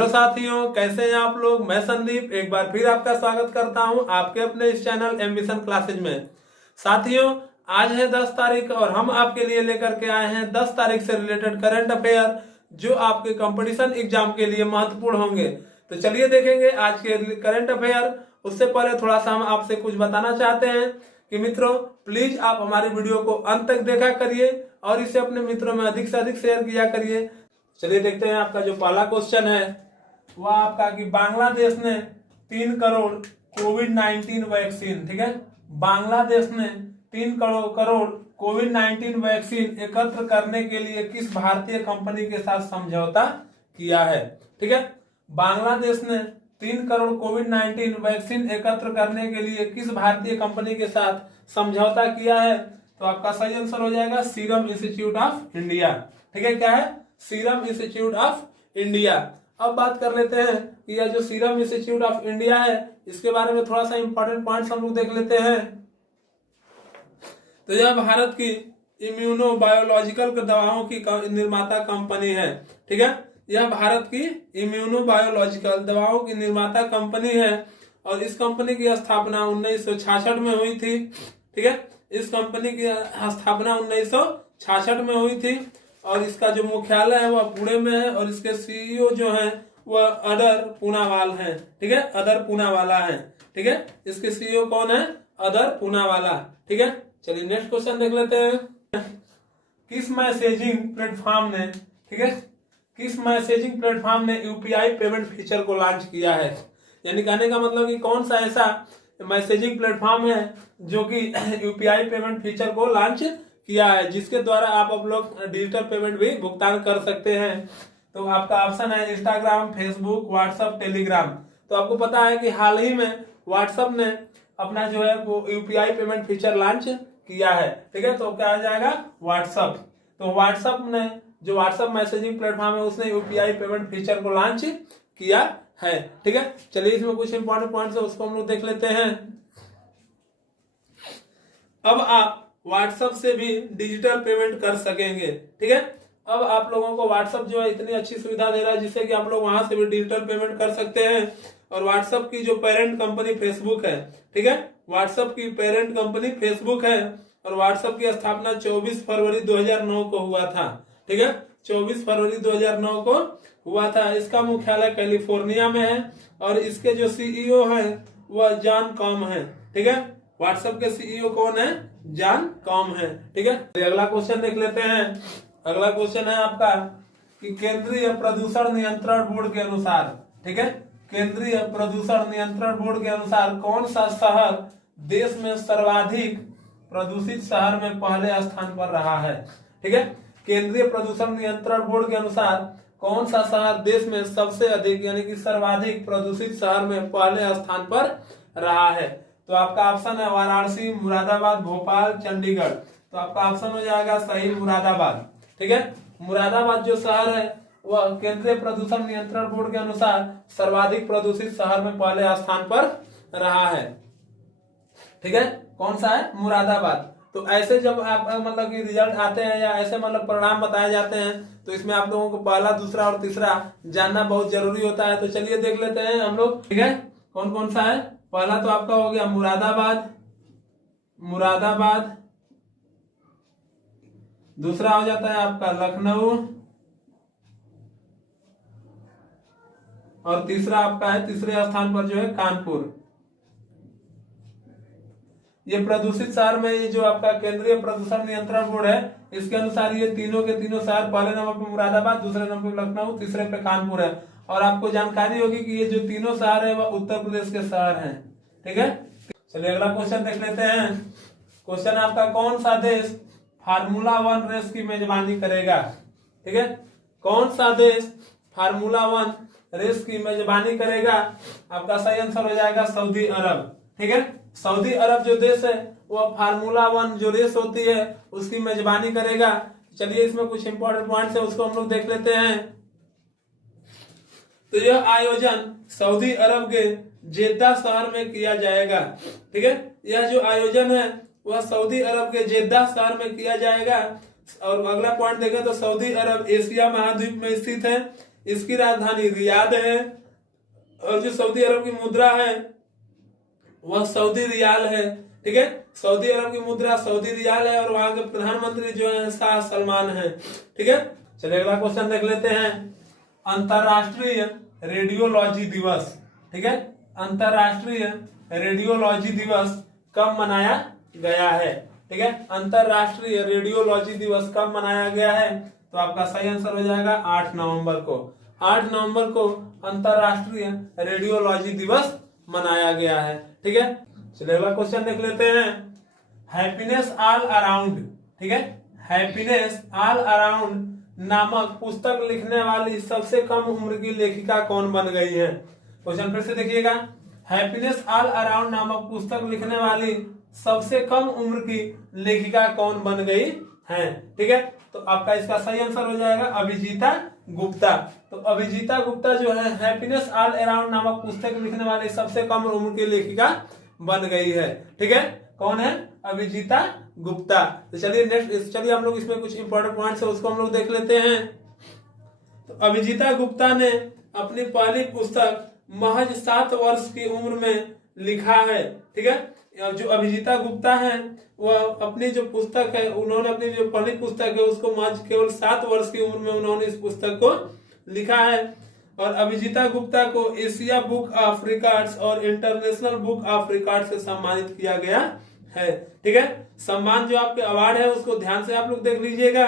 Hello साथियों, कैसे हैं आप लोग। मैं संदीप एक बार फिर आपका स्वागत करता हूं आपके अपने इस चैनल एम्बिशन क्लासेज में। साथियों, आज है 10 तारीख और हम आपके लिए लेकर के आए हैं 10 तारीख से रिलेटेड करंट अफेयर जो आपके कंपटीशन एग्जाम के लिए महत्वपूर्ण होंगे। तो चलिए देखेंगे आज के करंट अफेयर। उससे पहले थोड़ा सा हम आपसे कुछ बताना चाहते हैं कि मित्रों, प्लीज आप हमारे वीडियो को अंत तक देखा करिए और इसे अपने मित्रों में अधिक से अधिक शेयर किया करिए। चलिए देखते हैं आपका जो पहला क्वेश्चन है वह आपका कि बांग्लादेश ने 3 करोड़ कोविड-19 वैक्सीन, ठीक है, बांग्लादेश ने 3 करोड़ कोविड-19 वैक्सीन एकत्र करने के लिए किस भारतीय कंपनी के साथ समझौता किया है। ठीक है, बांग्लादेश ने 3 करोड़ कोविड-19 वैक्सीन एकत्र करने के लिए किस भारतीय कंपनी के साथ समझौता किया है। तो आपका सही आंसर हो जाएगा सीरम इंस्टीट्यूट ऑफ इंडिया। ठीक है, क्या है, सीरम इंस्टीट्यूट ऑफ इंडिया। अब बात कर लेते हैं कि यह जो सीरम इंस्टीट्यूट ऑफ इंडिया है इसके बारे में थोड़ा सा इंपॉर्टेंट पॉइंट्स हम लोग देख लेते हैं। तो यह भारत की इम्यूनो बायोलॉजिकल दवाओं की निर्माता कंपनी है। ठीक है, यह भारत की इम्यूनो बायोलॉजिकल दवाओं की निर्माता कंपनी है और इस कंपनी की स्थापना 1966 में हुई थी। ठीक है, इस कंपनी की स्थापना 1966 में हुई थी और इसका जो मुख्यालय है वह पुणे में है और इसके सीईओ जो हैं वह अदर पूनावाला हैं। ठीक है, अदर पूनावाला है। ठीक है, इसके सीईओ कौन है, अदर पूनावाला। ठीक है, चलिए नेक्स्ट क्वेश्चन देख लेते हैं। किस मैसेजिंग प्लेटफॉर्म ने, ठीक है, किस मैसेजिंग प्लेटफॉर्म ने यूपीआई पेमेंट फीचर को लॉन्च किया है। यानी कहने का मतलब कि कौन सा ऐसा मैसेजिंग प्लेटफॉर्म है जो कि यूपीआई पेमेंट फीचर को लॉन्च किया है जिसके द्वारा आप लोग डिजिटल पेमेंट भी भुगतान कर सकते हैं। तो आपका ऑप्शन है इंस्टाग्राम, फेसबुक, व्हाट्सएप, टेलीग्राम। तो आपको पता है कि हाल ही में व्हाट्सएप ने अपना जो है वो यूपीआई पेमेंट फीचर लॉन्च किया है। ठीक है, तो क्या आ जाएगा, व्हाट्सएप। तो व्हाट्सएप ने जो व्हाट्सएप मैसेजिंग प्लेटफॉर्म है उसने यूपीआई पेमेंट फीचर को लॉन्च किया है। ठीक है, चलिए इसमें कुछ इंपॉर्टेंट पॉइंट्स है उसको हम लोग देख लेते हैं। अब आप व्हाट्सएप से भी डिजिटल पेमेंट कर सकेंगे। ठीक है, अब आप लोगों को व्हाट्सएप जो है इतनी अच्छी सुविधा दे रहा है जिससे कि आप लोग वहां से भी डिजिटल पेमेंट कर सकते हैं। और व्हाट्सएप की जो पेरेंट कंपनी फेसबुक है, ठीक है, व्हाट्सएप की पेरेंट कंपनी फेसबुक है और व्हाट्सएप की स्थापना 24 फरवरी 2009 को हुआ था। ठीक है, 24 फरवरी 2009 को हुआ था। इसका मुख्यालय कैलिफोर्निया में है और इसके जो सीईओ है वह जॉन कॉम है। ठीक है, व्हाट्सएप के सीईओ कौन है, जॉन कॉम है। ठीक है, अगला क्वेश्चन देख लेते हैं। अगला क्वेश्चन है आपका कि केंद्रीय प्रदूषण नियंत्रण बोर्ड के अनुसार, ठीक है, केंद्रीय प्रदूषण नियंत्रण बोर्ड के अनुसार कौन सा शहर देश में सर्वाधिक प्रदूषित शहर में पहले स्थान पर रहा है। ठीक है, केंद्रीय प्रदूषण नियंत्रण बोर्ड के अनुसार कौन सा शहर देश में सबसे अधिक यानी कि सर्वाधिक प्रदूषित शहर में पहले स्थान पर रहा है। तो आपका ऑप्शन है वाराणसी, मुरादाबाद, भोपाल, चंडीगढ़। तो आपका ऑप्शन हो जाएगा सही मुरादाबाद। ठीक है, मुरादाबाद जो शहर है वह केंद्रीय प्रदूषण नियंत्रण बोर्ड के अनुसार सर्वाधिक प्रदूषित शहर में पहले स्थान पर रहा है। ठीक है, कौन सा है, मुरादाबाद। तो ऐसे जब आप मतलब कि रिजल्ट आते हैं या ऐसे मतलब परिणाम बताए जाते हैं तो इसमें आप लोगों को पहला, दूसरा और तीसरा जानना बहुत जरूरी होता है। तो चलिए देख लेते हैं हम लोग। ठीक है, कौन कौन सा है। पहला तो आपका हो गया मुरादाबाद, मुरादाबाद। दूसरा हो जाता है आपका लखनऊ और तीसरा आपका है तीसरे स्थान पर जो है कानपुर। ये प्रदूषित शहर में ये जो आपका केंद्रीय प्रदूषण नियंत्रण बोर्ड है इसके अनुसार ये तीनों के तीनों शहर, पहले नंबर पर मुरादाबाद, दूसरे नंबर पर लखनऊ, तीसरे पे कानपुर है। और आपको जानकारी होगी कि ये जो तीनों शहर है वह उत्तर प्रदेश के शहर हैं। ठीक है, चलिए अगला क्वेश्चन देख लेते हैं। क्वेश्चन आपका कौन सा देश फार्मूला 1 रेस की मेजबानी करेगा। ठीक है, कौन सा देश फार्मूला 1 रेस की मेजबानी करेगा। आपका सही आंसर हो जाएगा सऊदी अरब। ठीक है, सऊदी अरब जो देश है वह फार्मूला 1 जो रेस होती है उसकी मेजबानी करेगा। चलिए इसमें कुछ इंपॉर्टेंट पॉइंट्स है उसको हम लोग देख लेते हैं। तो यह आयोजन सऊदी अरब के जेद्दा शहर में किया जाएगा। ठीक है, यह जो आयोजन है वह सऊदी अरब के जेद्दा शहर में किया जाएगा। और अगला पॉइंट देखें तो सऊदी अरब एशिया महाद्वीप में स्थित है। इसकी राजधानी रियाद है, और जो सऊदी अरब की मुद्रा है वह सऊदी रियाल है। ठीक है, सऊदी अरब की मुद्रा सऊदी रियाल है, और वहां के प्रधानमंत्री जो है शाह सलमान है। ठीक है, चलिए अगला क्वेश्चन देख लेते हैं। अंतरराष्ट्रीय रेडियोलॉजी दिवस, ठीक है, अंतरराष्ट्रीय रेडियोलॉजी दिवस कब मनाया गया है? ठीक है, अंतरराष्ट्रीय रेडियोलॉजी दिवस कब मनाया गया है? तो आपका सही आंसर हो जाएगा 8 नवंबर को। 8 नवंबर को अंतरराष्ट्रीय रेडियोलॉजी दिवस मनाया गया है। ठीक है, चलिए अगला क्वेश्चन देख लेते हैं। हैप्पीनेस ऑल अराउंड, ठीक है, हैप्पीनेस ऑल अराउंड नामक पुस्तक लिखने वाली सबसे कम उम्र की लेखिका कौन बन गई है? क्वेश्चन फिर से देखिएगा। हैप्पीनेस ऑल अराउंड नामक पुस्तक लिखने वाली सबसे कम उम्र की लेखिका कौन बन गई है? ठीक है, तो आपका इसका सही आंसर हो जाएगा अभिजीता गुप्ता। तो अभिजीता गुप्ता जो है हैप्पीनेस ऑल अराउंड नामक पुस्तक लिखने वाली सबसे कम उम्र की लेखिका बन गई है। ठीक है, कौन है? अभिजीता गुप्ता। तो चलिए नेक्स्ट, चलिए हम लोग इसमें कुछ इंपॉर्टेंट पॉइंट्स है उसको हम लोग देख लेते हैं। तो अभिजीता गुप्ता ने अपनी पहली पुस्तक महज 7 वर्ष की उम्र में लिखा है। ठीक है, जो अभिजीता गुप्ता है वह अपनी जो पुस्तक है, उन्होंने अपनी जो पहली पुस्तक है उसको महज केवल 7 वर्ष की उम्र में उन्होंने इस पुस्तक को लिखा है। और अभिजीता गुप्ता को एशिया बुक ऑफ रिकॉर्ड्स और इंटरनेशनल बुक ऑफ रिकॉर्ड से सम्मानित किया गया है। ठीक है, सम्मान जो आपके अवार्ड है उसको ध्यान से आप लोग देख लीजिएगा।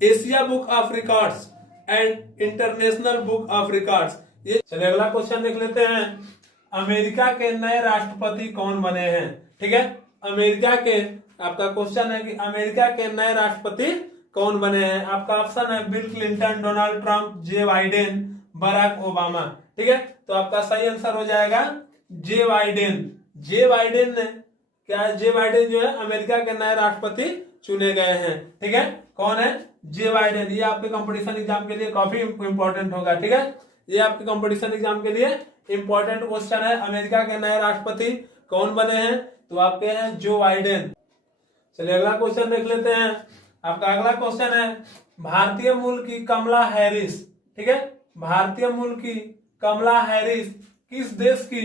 Asia book of records and international book of records. ये चलिए अगला क्वेश्चन देख लेते हैं। अमेरिका के नए राष्ट्रपति कौन बने हैं? ठीक है, अमेरिका के, आपका क्वेश्चन है कि अमेरिका के नए राष्ट्रपति कौन बने हैं? आपका ऑप्शन है बिल क्लिंटन, डोनाल्ड ट्रंप, जे बाइडेन, बराक ओबामा। ठीक है, तो आपका सही आंसर हो जाएगा जे बाइडेन। जे बाइडेन ने क्या, जे बाइडेन जो है अमेरिका के नए राष्ट्रपति चुने गए हैं। ठीक है, कौन है? जे बाइडेन। ये आपके कंपटीशन एग्जाम के लिए काफी इंपॉर्टेंट होगा। ठीक है, ये आपके कंपटीशन एग्जाम के लिए इंपॉर्टेंट क्वेश्चन है। अमेरिका के नए राष्ट्रपति कौन बने हैं? तो आपके हैं जो बाइडेन। चलिए अगला क्वेश्चन देख लेते हैं। आपका अगला क्वेश्चन है भारतीय मूल की कमला हैरिस, ठीक है, भारतीय मूल की कमला हैरिस किस देश की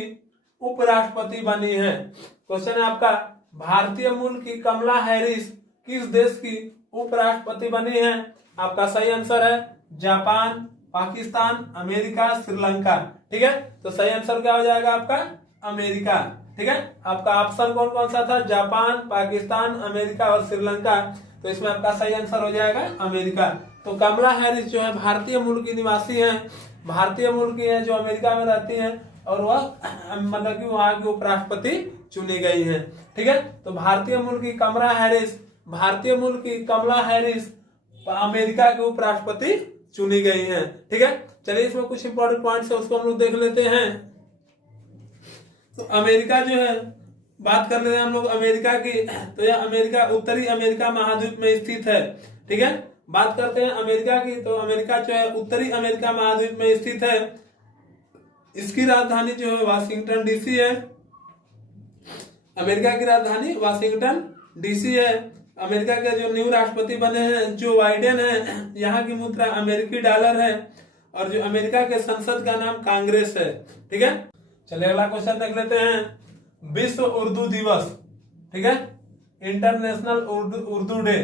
उपराष्ट्रपति बनी है? क्वेश्चन है आपका भारतीय मूल की कमला हैरिस किस देश की उपराष्ट्रपति बनी है? आपका सही आंसर है जापान, पाकिस्तान, अमेरिका, श्रीलंका। ठीक है, तो सही आंसर क्या हो जाएगा आपका? अमेरिका। ठीक है, आपका ऑप्शन कौन कौन सा था? जापान, पाकिस्तान, अमेरिका और श्रीलंका। तो इसमें आपका सही आंसर हो जाएगा अमेरिका। तो कमला हैरिस जो है भारतीय मूल की निवासी है, भारतीय मूल की है, जो अमेरिका में रहती है, और वह मतलब कि वहां की उपराष्ट्रपति चुनी गई है। ठीक है, तो भारतीय मूल की कमला हैरिस, भारतीय मूल की कमला हैरिस अमेरिका के उपराष्ट्रपति चुनी गई है। ठीक है, चलिए इसमें कुछ इंपॉर्टेंट पॉइंट्स है उसको हम लोग देख लेते हैं। तो अमेरिका जो है, बात कर लेते हैं हम लोग अमेरिका की। तो यह अमेरिका उत्तरी अमेरिका महाद्वीप में स्थित है। ठीक है, बात करते हैं अमेरिका की। तो अमेरिका जो है उत्तरी अमेरिका महाद्वीप में स्थित है। इसकी राजधानी जो है वाशिंगटन डीसी है। अमेरिका की राजधानी वाशिंगटन डीसी है। अमेरिका के जो न्यू राष्ट्रपति बने हैं जो बाइडेन है, यहाँ की मुद्रा अमेरिकी डॉलर है, और जो अमेरिका के संसद का नाम कांग्रेस है। ठीक है, चलिए अगला क्वेश्चन देख लेते हैं। विश्व उर्दू दिवस, ठीक है, इंटरनेशनल उर्दू डे,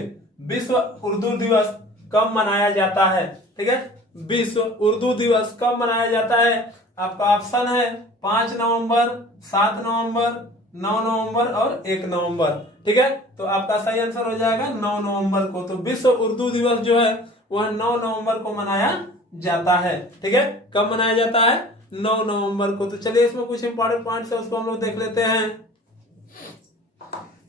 विश्व उर्दू दिवस कब मनाया जाता है? ठीक है, विश्व उर्दू दिवस कब मनाया जाता है? आपका ऑप्शन है 5 नवंबर, 7 नवंबर, 9 नवंबर और 1 नवंबर। ठीक है, तो आपका सही आंसर हो जाएगा 9 नवंबर को। तो विश्व उर्दू दिवस जो है वह 9 नवंबर को मनाया जाता है। ठीक है, कब मनाया जाता है? 9 नवंबर को। तो चलिए इसमें कुछ इंपॉर्टेंट पॉइंट्स है उसको हम लोग देख लेते हैं।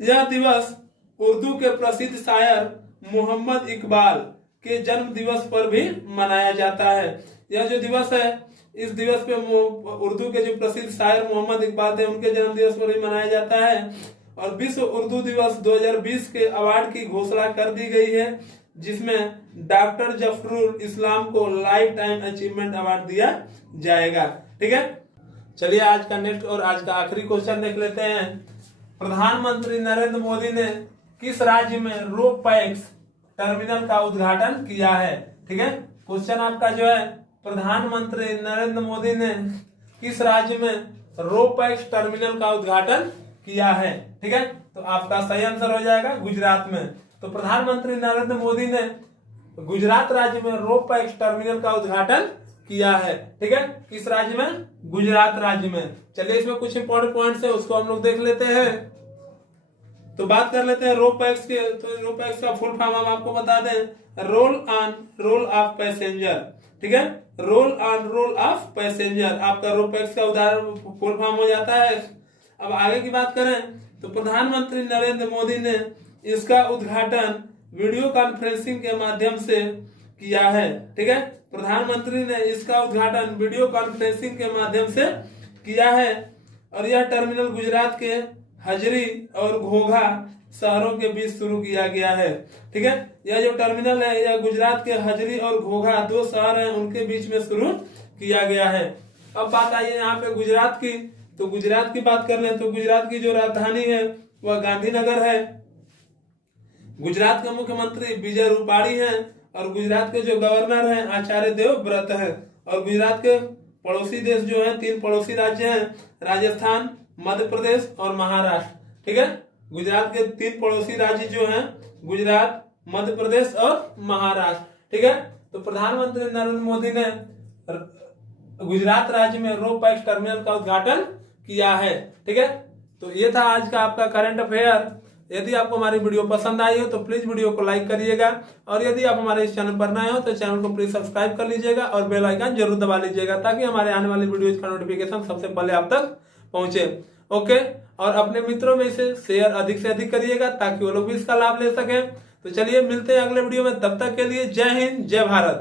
यह दिवस उर्दू के प्रसिद्ध शायर मोहम्मद इकबाल के जन्म दिवस पर भी मनाया जाता है। यह जो दिवस है, इस दिवस पे उर्दू के जो प्रसिद्ध शायर मोहम्मद इकबाल थे उनके जन्म दिवस पर भी मनाया जाता है। और विश्व उर्दू दिवस 2020 के अवार्ड की घोषणा कर दी गई है, जिसमें डॉक्टर जफरुल इस्लाम को लाइफ टाइम अचीवमेंट अवार्ड दिया जाएगा। ठीक है, चलिए आज का नेक्स्ट और आज का आखिरी क्वेश्चन देख लेते हैं। प्रधानमंत्री नरेंद्र मोदी ने किस राज्य में रो पैक्स टर्मिनल का उद्घाटन किया है? ठीक है, क्वेश्चन आपका जो है, प्रधानमंत्री नरेंद्र मोदी ने किस राज्य में रोपैक्स टर्मिनल का उद्घाटन किया है? ठीक है, तो आपका सही आंसर हो जाएगा गुजरात में। तो प्रधानमंत्री नरेंद्र मोदी ने गुजरात राज्य में रोपैक्स टर्मिनल का उद्घाटन किया है। ठीक है, किस राज्य में? गुजरात राज्य में। चलिए इसमें कुछ इंपॉर्टेंट पॉइंट्स है, उसको हम लोग देख लेते हैं। तो बात कर लेते हैं रोपैक्स के। तो रोपैक्स का फुल फॉर्म हम आपको बता दें, roll on roll of passenger. ठीक है, roll on roll of passenger आपका रोपैक्स का उदाहरण फुल फॉर्म हो जाता है। अब आगे की बात करें तो प्रधानमंत्री नरेंद्र मोदी ने इसका उद्घाटन वीडियो कॉन्फ्रेंसिंग के माध्यम से किया है। ठीक है, प्रधानमंत्री ने इसका उद्घाटन वीडियो कॉन्फ्रेंसिंग के माध्यम से किया है और यह टर्मिनल गुजरात के हजरी और घोघा शहरों के बीच शुरू किया गया है। ठीक है, यह जो टर्मिनल है यह गुजरात के हजरी और घोघा दो शहर हैं उनके बीच में शुरू किया गया है। अब बात आई है यहाँ पे गुजरात की। तो गुजरात की बात कर लें तो गुजरात की जो राजधानी है वह गांधीनगर है। गुजरात के मुख्यमंत्री विजय रूपाणी हैं और गुजरात के जो गवर्नर हैं आचार्य देवव्रत हैं। और गुजरात के पड़ोसी देश जो हैं, 3 पड़ोसी राज्य हैं, राजस्थान, मध्य प्रदेश और महाराष्ट्र। ठीक है, गुजरात के 3 पड़ोसी राज्य जो हैं गुजरात, मध्य प्रदेश और महाराष्ट्र। ठीक है, तो प्रधानमंत्री नरेंद्र मोदी ने गुजरात राज्य में रोपैक्स टर्मिनल का उद्घाटन किया है। ठीक है, तो ये था आज का आपका करंट अफेयर। यदि आपको हमारी वीडियो पसंद आई हो तो प्लीज वीडियो को लाइक करिएगा और यदि आप हमारे इस चैनल पर नए हो तो चैनल को प्लीज सब्सक्राइब कर लीजिएगा और बेल आइकन जरूर दबा लीजिएगा ताकि हमारे आने वाली वीडियोज का नोटिफिकेशन सबसे पहले आप तक पहुंचे। ओके, और अपने मित्रों में इसे शेयर अधिक से अधिक करिएगा ताकि वो लोग भी इसका लाभ ले सकें। तो चलिए मिलते हैं अगले वीडियो में, तब तक के लिए जय हिंद, जय भारत।